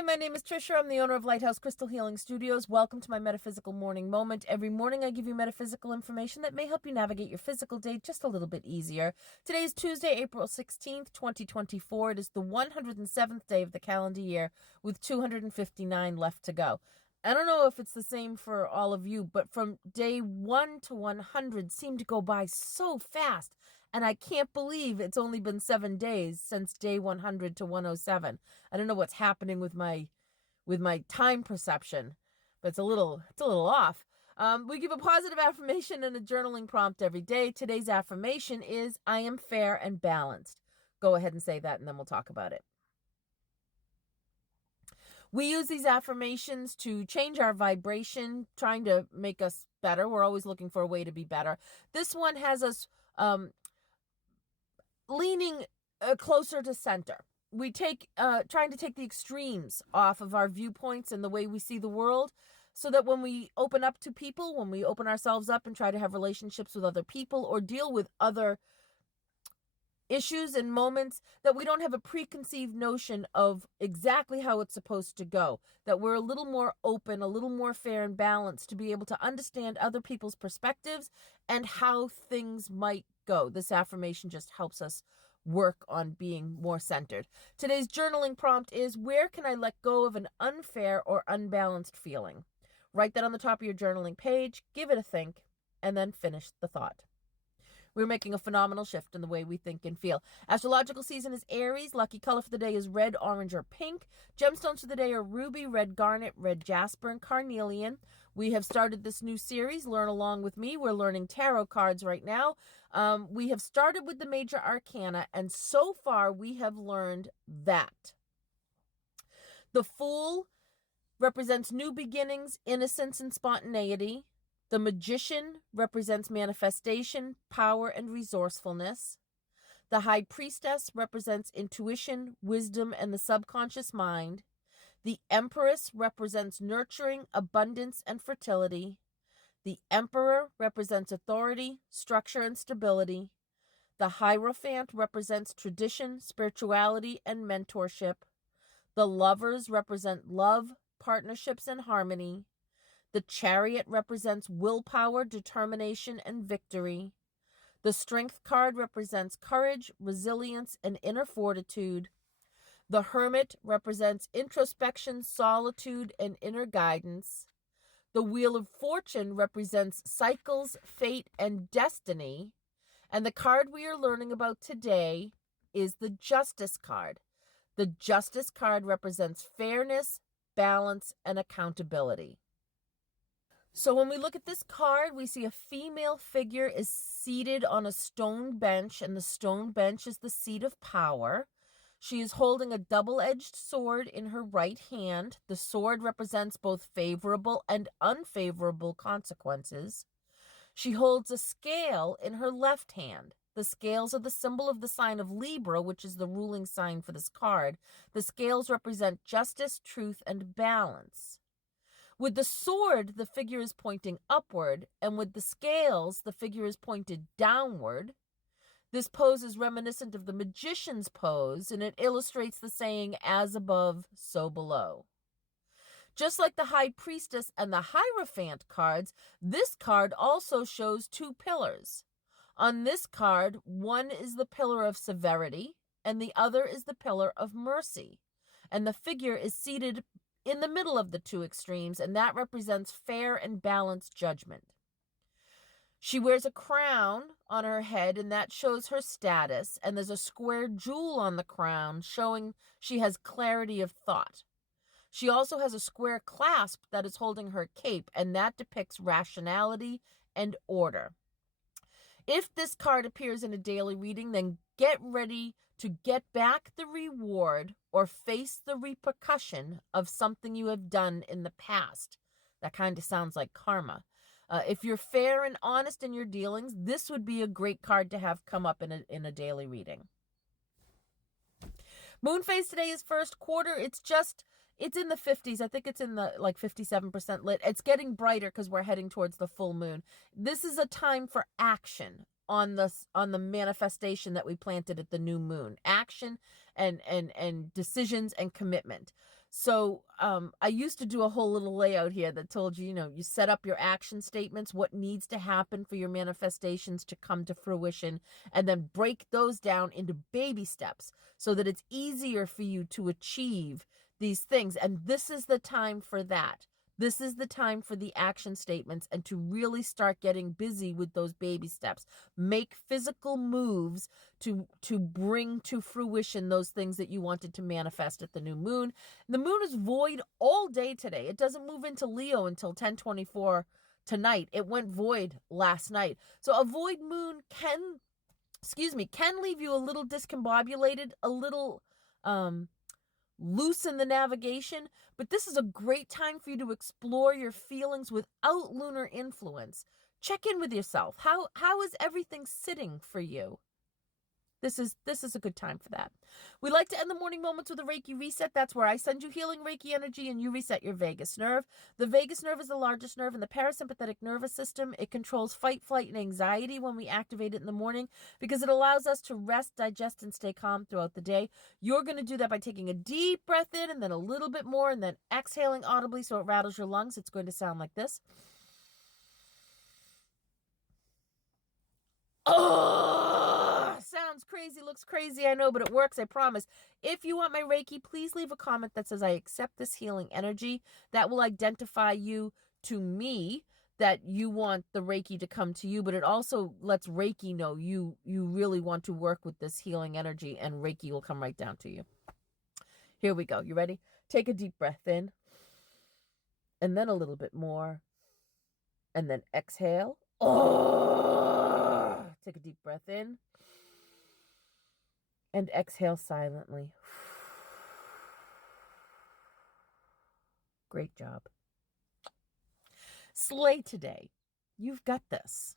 Hi, my name is Trisha. I'm the owner of Lighthouse Crystal Healing Studios. Welcome to my Metaphysical Morning Moment. Every morning I give you metaphysical information that may help you navigate your physical day just a little bit easier. Today is Tuesday, April 16th, 2024. It is the 107th day of the calendar year with 259 left to go. I don't know if it's the same for all of you, but from day 1 to 100 seemed to go by so fast. And I can't believe it's only been 7 days since day 100 to 107. I don't know what's happening with my time perception, but it's a little off. We give a positive affirmation and a journaling prompt every day. Today's affirmation is, I am fair and balanced. Go ahead and say that and then we'll talk about it. We use these affirmations to change our vibration, trying to make us better. We're always looking for a way to be better. This one has us leaning closer to center. We trying to take the extremes off of our viewpoints and the way we see the world, so that when we open up to people, when we open ourselves up and try to have relationships with other people or deal with other issues and moments, that we don't have a preconceived notion of exactly how it's supposed to go, that we're a little more open, a little more fair and balanced to be able to understand other people's perspectives and how things might go. This affirmation just helps us work on being more centered. Today's journaling prompt is, where can I let go of an unfair or unbalanced feeling? Write that on the top of your journaling page, give it a think, and then finish the thought. We're making a phenomenal shift in the way we think and feel. Astrological season is Aries. Lucky color for the day is red, orange, or pink. Gemstones for the day are ruby, red garnet, red jasper, and carnelian. We have started this new series, Learn Along with Me. We're learning tarot cards right now. We have started with the major arcana, and so far we have learned that the Fool represents new beginnings, innocence, and spontaneity. The Magician represents manifestation, power, and resourcefulness. The High Priestess represents intuition, wisdom, and the subconscious mind. The Empress represents nurturing, abundance, and fertility. The Emperor represents authority, structure, and stability. The Hierophant represents tradition, spirituality, and mentorship. The Lovers represent love, partnerships, and harmony. The Chariot represents willpower, determination, and victory. The Strength card represents courage, resilience, and inner fortitude. The Hermit represents introspection, solitude, and inner guidance. The Wheel of Fortune represents cycles, fate, and destiny. And the card we are learning about today is the Justice card. The Justice card represents fairness, balance, and accountability. So when we look at this card, we see a female figure is seated on a stone bench, and the stone bench is the seat of power. She is holding a double-edged sword in her right hand. The sword represents both favorable and unfavorable consequences. She holds a scale in her left hand. The scales are the symbol of the sign of Libra, which is the ruling sign for this card. The scales represent justice, truth, and balance. With the sword, the figure is pointing upward, and with the scales, the figure is pointed downward. This pose is reminiscent of the magician's pose, and it illustrates the saying, as above, so below. Just like the High Priestess and the Hierophant cards, this card also shows two pillars. On this card, one is the pillar of severity, and the other is the pillar of mercy. And the figure is seated in the middle of the two extremes, and that represents fair and balanced judgment. She wears a crown on her head, and that shows her status, and there's a square jewel on the crown showing she has clarity of thought. She also has a square clasp that is holding her cape, and that depicts rationality and order. If this card appears in a daily reading, then get ready to get back the reward or face the repercussion of something you have done in the past. That kind of sounds like karma. If you're fair and honest in your dealings, this would be a great card to have come up in a daily reading. Moon phase today is first quarter. It's in the 50s. I think it's in the 57% lit. It's getting brighter because we're heading towards the full moon. This is a time for action on the manifestation that we planted at the new moon. Action and decisions and commitment. So I used to do a whole little layout here that told you, you set up your action statements, what needs to happen for your manifestations to come to fruition, and then break those down into baby steps so that it's easier for you to achieve these things. And this is the time for that. This is the time for the action statements and to really start getting busy with those baby steps. Make physical moves to bring to fruition those things that you wanted to manifest at the new moon. The moon is void all day today. It doesn't move into Leo until 10:24 tonight. It went void last night. So a void moon can leave you a little discombobulated, a little loose in the navigation, but this is a great time for you to explore your feelings without lunar influence. Check in with yourself. How is everything sitting for you? This is a good time for that. We like to end the morning moments with a Reiki reset. That's where I send you healing Reiki energy and you reset your vagus nerve. The vagus nerve is the largest nerve in the parasympathetic nervous system. It controls fight, flight, and anxiety when we activate it in the morning because it allows us to rest, digest, and stay calm throughout the day. You're going to do that by taking a deep breath in and then a little bit more and then exhaling audibly so it rattles your lungs. It's going to sound like this. Oh, sounds crazy, looks crazy, I know, but it works, I promise. If you want my Reiki, please leave a comment that says I accept this healing energy. That will identify you to me, that you want the Reiki to come to you, but it also lets Reiki know you really want to work with this healing energy, and Reiki will come right down to you. Here we go. You ready? Take a deep breath in, and then a little bit more, and then exhale. Oh! Take a deep breath in and exhale silently. Great job. Slay today. You've got this.